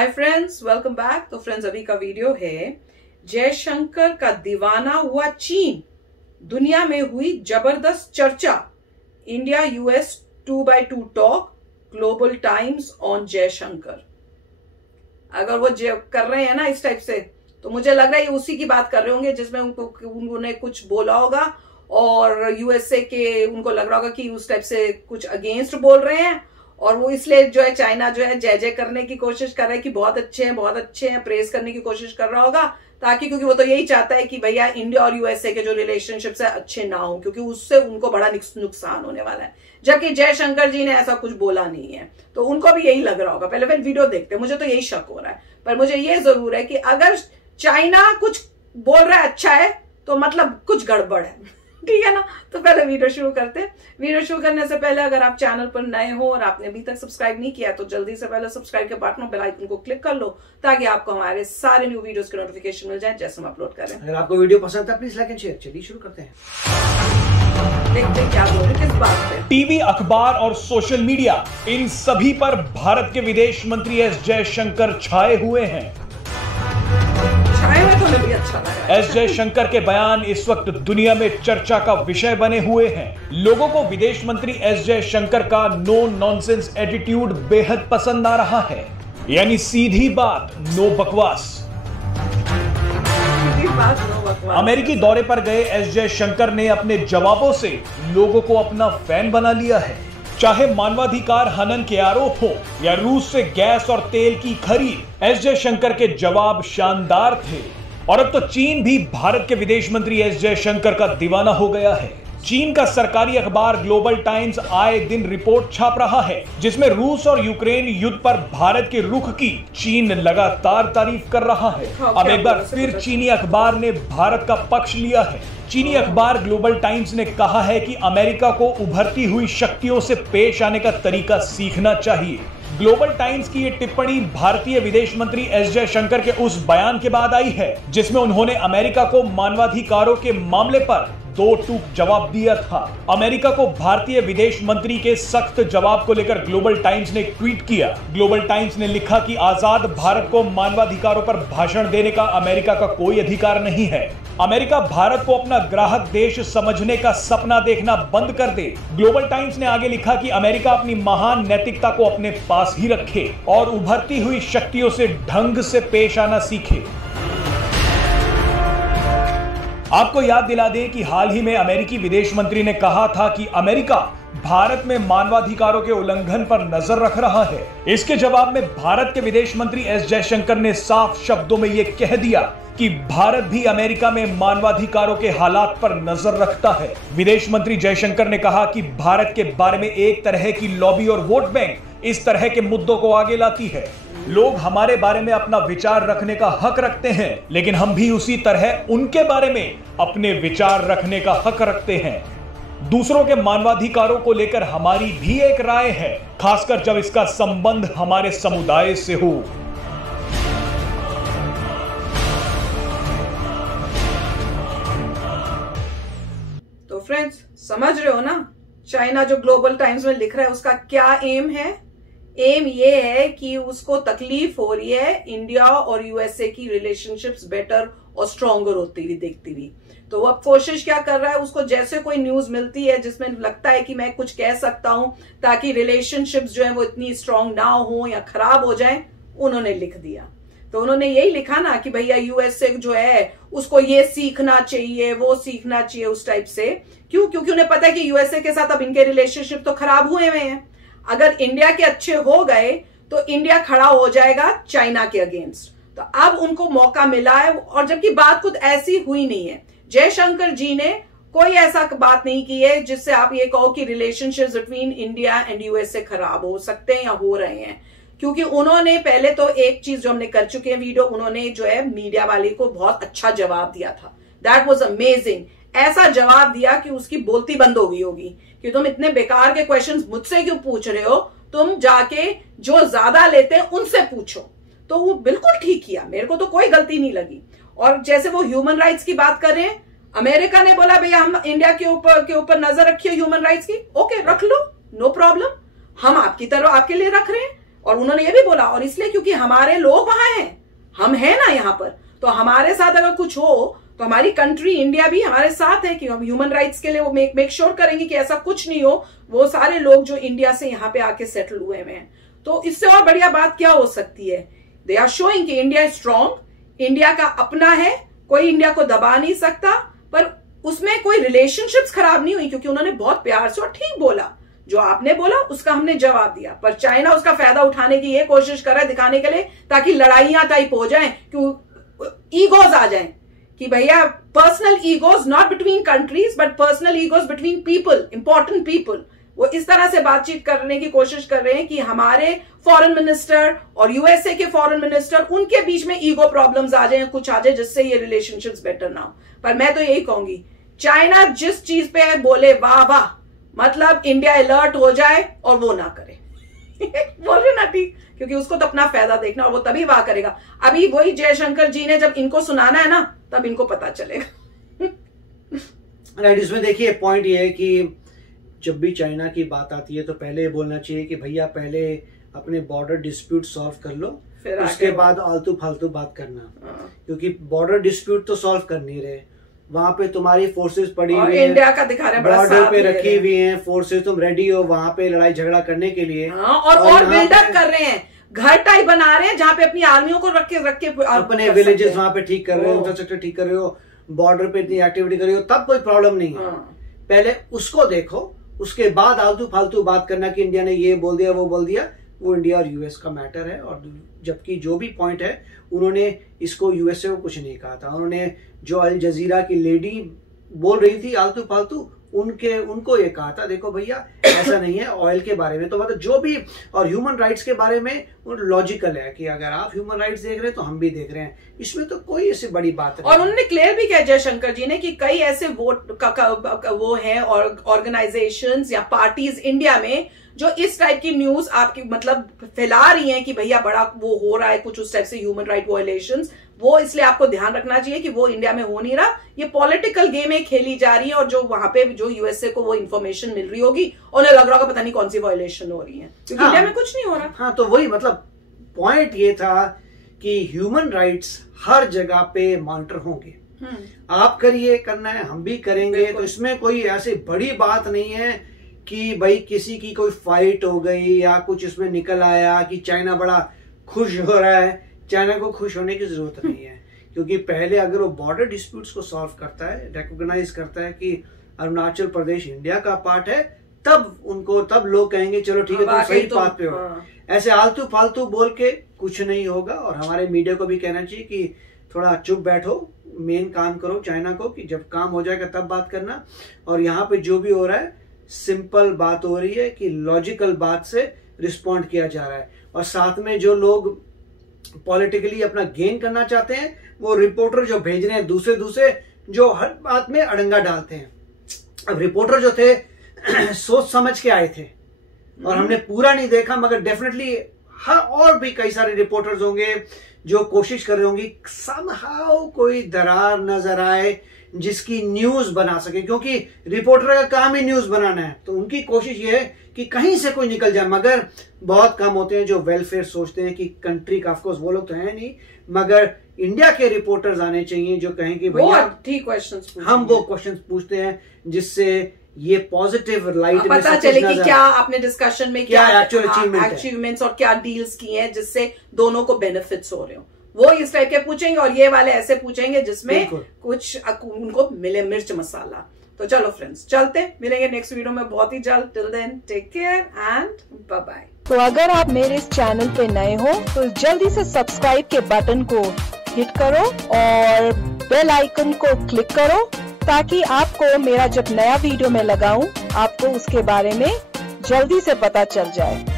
Hi friends, welcome back. तो friends, अभी का वीडियो है जयशंकर का दीवाना हुआ चीन। दुनिया में हुई जबरदस्त चर्चा। India US 2x2 talk, global times on Jaishankar. अगर वो कर रहे हैं ना इस टाइप से, तो मुझे लग रहा है ये उसी की बात कर रहे होंगे जिसमें उन्होंने कुछ बोला होगा और यूएसए के उनको लग रहा होगा कि उस टाइप से कुछ अगेंस्ट बोल रहे हैं, और वो इसलिए जो है चाइना जो है जय जय करने की कोशिश कर रहा है कि बहुत अच्छे हैं, प्रेस करने की कोशिश कर रहा होगा, ताकि क्योंकि वो तो यही चाहता है कि भैया इंडिया और यूएसए के जो रिलेशनशिप्स है अच्छे ना हो, क्योंकि उससे उनको बड़ा नुकसान होने वाला है। जबकि जयशंकर जी ने ऐसा कुछ बोला नहीं है, तो उनको भी यही लग रहा होगा। पहले वीडियो देखते हैं, मुझे तो यही शक हो रहा है। पर मुझे ये जरूर है कि अगर चाइना कुछ बोल रहा है अच्छा है, तो मतलब कुछ गड़बड़ है, ठीक है ना। तो पहले वीडियो शुरू करते हैं। वीडियो शुरू करने से पहले अगर आप चैनल पर नए हो और आपने अभी तक सब्सक्राइब नहीं किया, तो जल्दी से पहले सब्सक्राइब के बटन और बेल आइकन को क्लिक कर लो, ताकि आपको हमारे सारे न्यू वीडियोस के नोटिफिकेशन मिल जाए जैसे हम अपलोड करें। अगर आपको वीडियो पसंद है प्लीज लाइक एंड शेयर। चलिए शुरू करते हैं। देखते हैं क्या बोल रहे, किस बात पे। टीवी, अखबार और सोशल मीडिया, इन सभी पर भारत के विदेश मंत्री एस जयशंकर छाए हुए हैं। एस जयशंकर के बयान इस वक्त दुनिया में चर्चा का विषय बने हुए हैं। लोगों को विदेश मंत्री एस जयशंकर का नो नॉनसेंस एटीट्यूड बेहद पसंद आ रहा है, यानी सीधी बात, नो बकवास। अमेरिकी दौरे पर गए एस जयशंकर ने अपने जवाबों से लोगों को अपना फैन बना लिया है। चाहे मानवाधिकार हनन के आरोप हो या रूस से गैस और तेल की खरीद, एस जयशंकर के जवाब शानदार थे। और अब तो चीन भी भारत के विदेश मंत्री एस जयशंकर का दीवाना हो गया है। चीन का सरकारी अखबार ग्लोबल टाइम्स आए दिन रिपोर्ट छाप रहा है, जिसमें रूस और यूक्रेन युद्ध पर भारत के रुख की चीन लगातार तारीफ कर रहा है। अब एक बार फिर चीनी अखबार ने भारत का पक्ष लिया है। चीनी अखबार ग्लोबल टाइम्स ने कहा है कि अमेरिका को उभरती हुई शक्तियों से पेश आने का तरीका सीखना चाहिए। ग्लोबल टाइम्स की ये टिप्पणी भारतीय विदेश मंत्री एस जयशंकर के उस बयान के बाद आई है, जिसमें उन्होंने अमेरिका को मानवाधिकारों के मामले पर दो टूक जवाब दिया था। अमेरिका को भारतीय विदेश मंत्री के सख्त जवाब को लेकर ग्लोबल टाइम्स ने ट्वीट किया। ग्लोबल टाइम्स ने लिखा कि आजाद भारत को मानवाधिकारों पर भाषण देने का अमेरिका का कोई अधिकार नहीं है। अमेरिका भारत को अपना ग्राहक देश समझने का सपना देखना बंद कर दे। ग्लोबल टाइम्स ने आगे लिखा कि अमेरिका अपनी महान नैतिकता को अपने पास ही रखे और उभरती हुई शक्तियों से ढंग से पेश आना सीखे। आपको याद दिला दें कि हाल ही में अमेरिकी विदेश मंत्री ने कहा था कि अमेरिका भारत में मानवाधिकारों के उल्लंघन पर नजर रख रहा है। इसके जवाब में भारत के विदेश मंत्री एस जयशंकर ने साफ शब्दों में यह कह दिया कि भारत भी अमेरिका में मानवाधिकारों के हालात पर नजर रखता है। विदेश मंत्री जयशंकर ने कहा कि भारत के बारे में एक तरह की लॉबी और वोट बैंक इस तरह के मुद्दों को आगे लाती है। लोग हमारे बारे में अपना विचार रखने का हक रखते हैं, लेकिन हम भी उसी तरह उनके बारे में अपने विचार रखने का हक रखते हैं। दूसरों के मानवाधिकारों को लेकर हमारी भी एक राय है, खासकर जब इसका संबंध हमारे समुदाय से हो। तो फ्रेंड्स, समझ रहे हो ना, चाइना जो ग्लोबल टाइम्स में लिख रहा है उसका क्या एम है। एम ये है कि उसको तकलीफ हो रही है इंडिया और यूएसए की रिलेशनशिप्स बेटर और स्ट्रॉन्गर होती हुई देखती हुई। तो वो अब कोशिश क्या कर रहा है, उसको जैसे कोई न्यूज मिलती है जिसमें लगता है कि मैं कुछ कह सकता हूं ताकि रिलेशनशिप्स जो है वो इतनी स्ट्रांग ना हो या खराब हो जाए, उन्होंने लिख दिया। तो उन्होंने यही लिखा ना कि भैया यूएसए जो है उसको ये सीखना चाहिए, वो सीखना चाहिए, उस टाइप से। क्यों? क्योंकि उन्हें पता है कि यूएसए के साथ अब इनके रिलेशनशिप तो खराब हुए हैं। अगर इंडिया के अच्छे हो गए तो इंडिया खड़ा हो जाएगा चाइना के अगेंस्ट। तो अब उनको मौका मिला है, और जबकि बात खुद ऐसी हुई नहीं है। जयशंकर जी ने कोई ऐसा बात नहीं की है जिससे आप ये कहो कि relationships between India and USA खराब हो सकते हैं या हो रहे हैं। क्योंकि उन्होंने पहले तो एक चीज जो हमने कर चुके हैं वीडियो, उन्होंने जो है मीडिया वाले को बहुत अच्छा जवाब दिया था। That was amazing. ऐसा जवाब दिया कि उसकी बोलती बंद हो गई होगी कि तुम इतने बेकार के क्वेश्चंस मुझसे क्यों पूछ रहे हो, तुम जाके जो ज्यादा लेते हैं उनसे पूछो। तो वो बिल्कुल ठीक किया, मेरे को तो कोई गलती नहीं लगी। और जैसे वो ह्यूमन राइट्स की बात कर रहे हैं, अमेरिका ने बोला भैया हम इंडिया के ऊपर नजर रखिए ह्यूमन राइट्स की, ओके रख लो, नो प्रॉब्लम, हम आपकी तरह आपके लिए रख रहे हैं। और उन्होंने ये भी बोला, और इसलिए क्योंकि हमारे लोग वहां हैं, हम हैं ना यहाँ पर, तो हमारे साथ अगर कुछ हो तो हमारी कंट्री इंडिया भी हमारे साथ है कि हम ह्यूमन राइट्स के लिए वो मेक श्योर करेंगे कि ऐसा कुछ नहीं हो। वो सारे लोग जो इंडिया से यहाँ पे आके सेटल हुए हैं, तो इससे और बढ़िया बात क्या हो सकती है। दे आर शोइंग कि इंडिया इज स्ट्रांग, इंडिया का अपना है, कोई इंडिया को दबा नहीं सकता। पर उसमें कोई रिलेशनशिप्स खराब नहीं हुई, क्योंकि उन्होंने बहुत प्यार से और ठीक बोला, जो आपने बोला उसका हमने जवाब दिया। पर चाइना उसका फायदा उठाने की ये कोशिश कर रहा है दिखाने के लिए, ताकि लड़ाइयां टाइप हो जाएं, कि ईगोज आ जाएं कि भैया personal egos not between countries but personal egos between people, important people. वो इस तरह से बातचीत करने की कोशिश कर रहे हैं कि हमारे फॉरेन मिनिस्टर और यूएसए के फॉरेन मिनिस्टर, उनके बीच में ईगो प्रॉब्लम्स आ जाए, कुछ आ जाए, जिससे ये रिलेशनशिप्स बेटर ना हो। पर मैं तो यही कहूंगी, चाइना जिस चीज पे बोले वाह वाह, मतलब इंडिया अलर्ट हो जाए और वो ना करे। बोल रहे ना ठीक, क्योंकि उसको तो अपना फायदा देखना, और वो तभी वाह करेगा। अभी वही जयशंकर जी ने जब इनको सुनाना है ना, तब इनको पता चलेगा। राइट, इसमें देखिए पॉइंट ये है कि जब भी चाइना की बात आती है तो पहले बोलना चाहिए कि भैया पहले अपने बॉर्डर डिस्प्यूट सॉल्व कर लो, उसके बाद आलतू फालतू बात करना। क्योंकि बॉर्डर डिस्प्यूट तो सॉल्व कर नहीं रहे, वहां पे तुम्हारी फोर्सेस पड़ी हुई है, इंडिया का दिखा रहे, बॉर्डर पे रखी हुई हैं फोर्सेस, तुम रेडी हो वहां पे लड़ाई झगड़ा करने के लिए। और बिल्डअप कर रहे हैं, घर टाइप बना रहे हैं जहाँ पे अपनी आर्मियों को रख के अपने विलेजेस वहां पे ठीक कर रहे हो, इंफ्रास्ट्रक्चर ठीक कर रहे हो, बॉर्डर पे इतनी एक्टिविटी कर रहे हो, तब कोई प्रॉब्लम नहीं है। पहले उसको देखो, उसके बाद आलतू फालतू बात करना कि इंडिया ने ये बोल दिया वो बोल दिया, वो इंडिया और यूएस का मैटर है। और जबकि जो भी पॉइंट है, उन्होंने इसको यूएसए को कुछ नहीं कहा था। उन्होंने जो अल जजीरा की लेडी बोल रही थी आलतू फालतू, उनको ये कहा था देखो भैया ऐसा नहीं है। ऑयल के बारे में तो मतलब जो भी, और ह्यूमन राइट्स के बारे में लॉजिकल है कि अगर आप ह्यूमन राइट्स देख रहे हैं तो हम भी देख रहे हैं, इसमें तो कोई ऐसी बड़ी बात नहीं। और उन्होंने क्लियर भी किया जयशंकर जी ने कि कई ऐसे वो हैं ऑर्गेनाइजेशंस या पार्टीज इंडिया में जो इस टाइप की न्यूज आपकी मतलब फैला रही हैं कि भैया बड़ा वो हो रहा है कुछ उस टाइप से ह्यूमन राइट वायलेशंस। वो इसलिए आपको ध्यान रखना चाहिए कि वो इंडिया में हो नहीं रहा, ये पॉलिटिकल गेम है खेली जा रही है, और जो वहां पे जो यूएसए को वो इन्फॉर्मेशन मिल रही होगी, उन्हें लग रहा होगा पता नहीं कौन सी वायलेशन हो रही है, क्योंकि इंडिया में कुछ नहीं हो रहा। हाँ, तो वही मतलब पॉइंट ये था कि ह्यूमन राइट्स हर जगह पे मॉनिटर होंगे। आप करिए, करना है हम भी करेंगे, तो इसमें कोई ऐसी बड़ी बात नहीं है कि भाई किसी की कोई फाइट हो गई या कुछ इसमें निकल आया कि चाइना बड़ा खुश हो रहा है। चाइना को खुश होने की जरूरत नहीं है, क्योंकि पहले अगर वो बॉर्डर डिस्प्यूट्स को सॉल्व करता है, रिकॉग्नाइज करता है कि अरुणाचल प्रदेश इंडिया का पार्ट है, तब लोग कहेंगे चलो ठीक है तुम सही बात पे हो। ऐसे आलतू फालतू बोल के कुछ नहीं होगा। और हमारे मीडिया को भी कहना चाहिए कि थोड़ा चुप बैठो, मेन काम करो चाइना को, कि जब काम हो जाएगा तब बात करना। और यहाँ पे जो भी हो रहा है सिंपल बात हो रही है कि लॉजिकल बात से रिस्पॉन्ड किया जा रहा है। और साथ में जो लोग पॉलिटिकली अपना गेन करना चाहते हैं, वो रिपोर्टर जो भेज रहे हैं दूसरे जो हर बात में अड़ंगा डालते हैं। अब रिपोर्टर जो थे सोच समझ के आए थे, और हमने पूरा नहीं देखा, मगर डेफिनेटली और भी कई सारे रिपोर्टर्स होंगे जो कोशिश कर रहे होंगे समहाउ कोई दरार नजर आए जिसकी न्यूज बना सके, क्योंकि रिपोर्टर का काम ही न्यूज बनाना है। तो उनकी कोशिश ये है कि कहीं से कोई निकल जाए। मगर बहुत कम होते हैं जो वेलफेयर सोचते हैं कि कंट्री का, ऑफ कोर्स वो लोग तो है नहीं, मगर इंडिया के रिपोर्टर्स आने चाहिए जो कहें कि भैया ठीक क्वेश्चंस हम वो क्वेश्चंस पूछते हैं जिससे ये पॉजिटिव लाइट में पता चले कि क्या आपने डिस्कशन में क्या एक्चुअल अचीवमेंट्स और क्या डील्स की हैं जिससे दोनों को बेनिफिट्स हो रहे हो। वो इस टाइप के पूछेंगे, और ये वाले ऐसे पूछेंगे जिसमें कुछ उनको मिले मिर्च मसाला। तो चलो फ्रेंड्स, चलते मिलेंगे नेक्स्ट वीडियो में बहुत ही जल्द। Till then take care and bye bye. तो अगर आप मेरे इस चैनल पे नए हो तो जल्दी से सब्सक्राइब के बटन को हिट करो और बेल आइकन को क्लिक करो, ताकि आपको मेरा जब नया वीडियो मैं लगाऊं आपको उसके बारे में जल्दी से पता चल जाए।